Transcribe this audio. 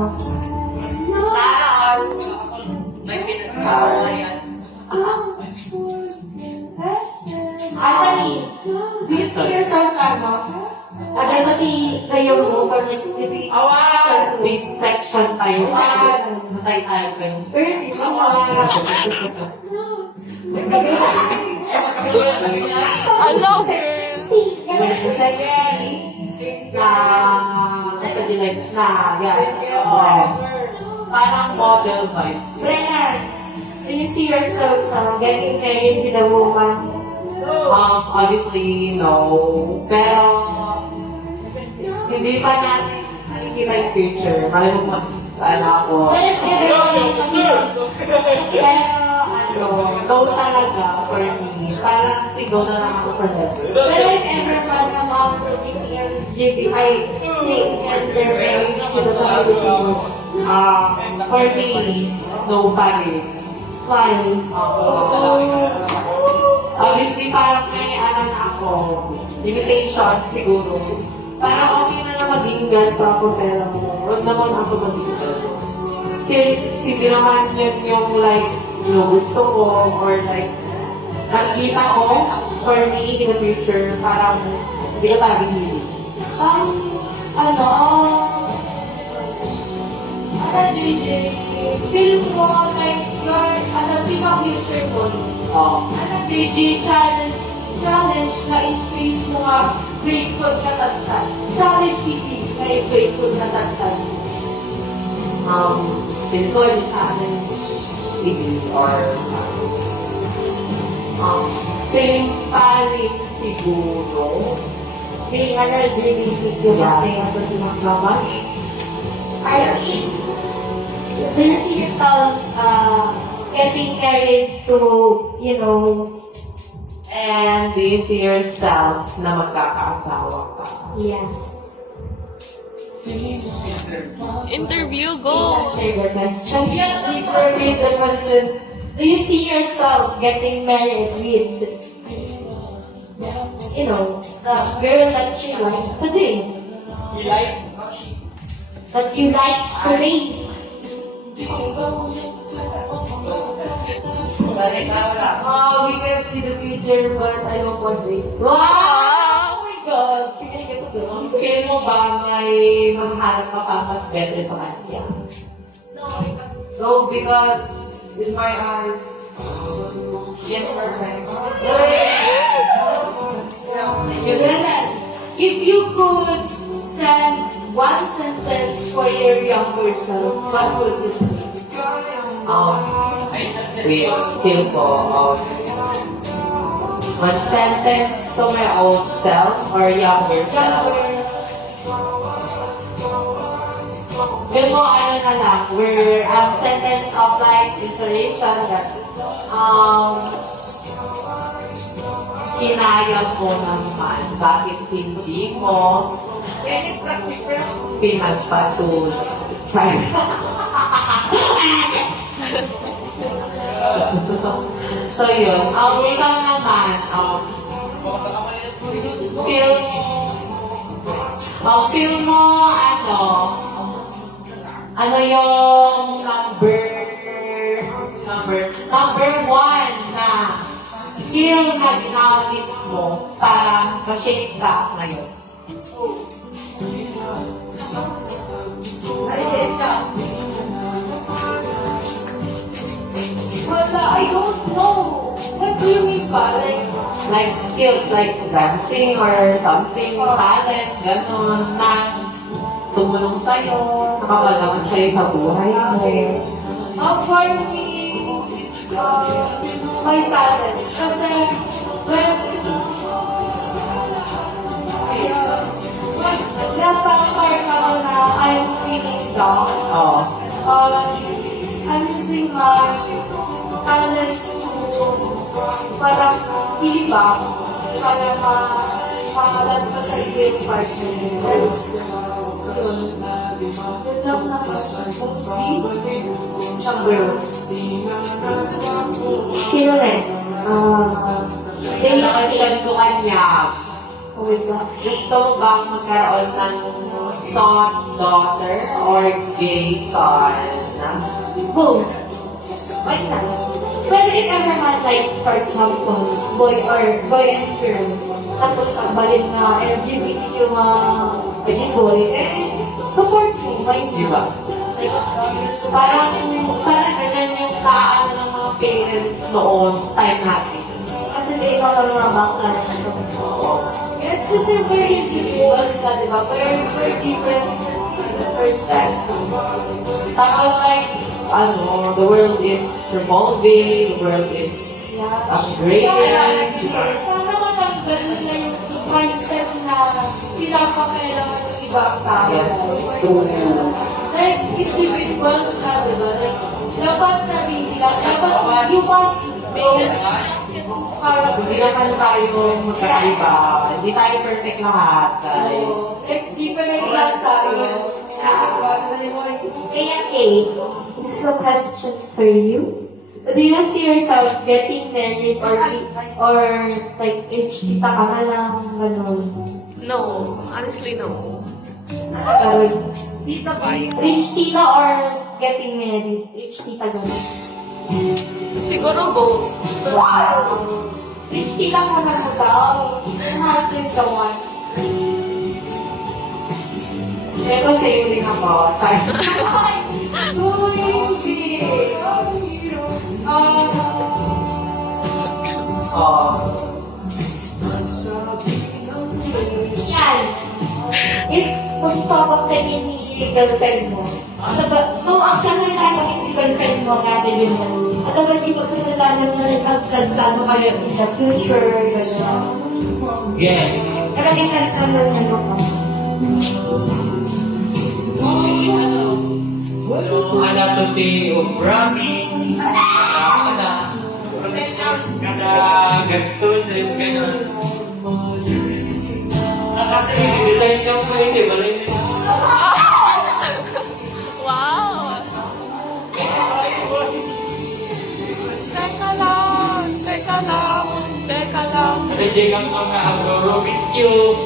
Sana all. May pinagsawa yan. Anthony, do you see yourself agad pati kayo mo for like This section tayo. Matay tayo kayo. Hello, girl. Parang model vibes. Brennan, do you see yourself getting married with a woman? Obviously, no. Pero, hindi pa natin nakikita yung future. Malay mo ako. Pero, go talaga for me. Parang si go na lang ako for that. But if ever man na mga protecting LGBTI and their marriage to the Philippines, For me, nobody. why? Obviously, parang may na ako. Limitations siguro. Parang okay na maging ganito ako, pero huwag naman ako maging ganito. Since hindi naman yun yung like, gusto ko, or like, nakikita ko, for me in the future, parang hindi ka pagiging. JJ, feel mo like your, future goal. JJ, challenge na in-face mo nga grateful na tagtag. Challenge hindi na grateful na tagtag. Dito yung challenge hindi or same paring siguro. Being an LGBTQ kasi ito si Magmama. Do you see yourself getting married to, And do you see yourself na magkakaasawa ka? yes. Interview, go. Answer the question. Please repeat the question. Do you see yourself getting married with, the girl that you like today? That you like today? We can see the future, but I don't want it. Wow! Oh my God! Feel mo ba may maghanap ka pa mas better sa kanya? No, because in my eyes, yes, perfect. If you could send one sentence for your younger self, what would it be? Feel ko, one sentence to my old self or younger self. Feel mo, na lang, we're sentence of like inspiration that, kinaya ko naman, bakit hindi mo pinagpatuloy. So yun, ikaw naman, feel mo, ano yung number one na skill na ginamit mo para ma-shape ka ngayon? Wala, I don't know. What do you mean ba? Like skills like dancing or something, talent, gano'n, na tumulong sa'yo, nakapalaman sa'yo sa buhay mo. For me, my talents. Kasi, when nasa part ako na I'm feeling down, I'm using my talents to parang ilibang para makalat ko sa ibig partner. Yun lang na mostly number. Sino next? Question ko kanya, Wait lang. gusto mo bang magkaroon ng daughter or gay son? Both. Why not? But if ever man, like, for example, boy and girl, tapos balin na LGBT yung pwedeng boy, support mo, why Di ba? Like, Parang ganyan yung taano ng mga parents noon, time natin. kasi di ikaw lang mga backlash na ito. Yes, kasi we're individuals na, di ba? We're different perspectives. Parang like, the world is revolving, the world is Yeah. upgrading. Sana man lang ganun na yung mindset na pinapakailangan ng ibang tao. Yes, true. Like, individuals na, di ba? Like, dapat sarili lang. Dapat you must balance. Para, Hindi naman tayo magkakaiba. Hindi tayo perfect lahat, guys. like, different lang tayo. Kaya, Kate, this is a question for you. Do you see yourself getting married or like, tita ka na lang, gano'n? No. Honestly, no. Gawin. Rich tita or getting married? Rich tita gano'n. Siguro both. Wow. Rich tita ka na mo daw. Mahal ko yung gawan. Pero sa'yo rin ako. Yan. If kung papagtayin ni girlfriend mo, kung ang sanay tayo ni girlfriend mo, kaya din mo, at ang hindi pagsasalala mo rin ang sansano kayo in the future, gano'n. Yes. Maraming sansano niya mo ka. Yung anak to si Obrami, kada gastos, yung gano'n. Nakaka-design niya ko hindi ba rin? Wow! Teka lang! Teka lang! Teka lang! Reject ang mga Rubik's Cube.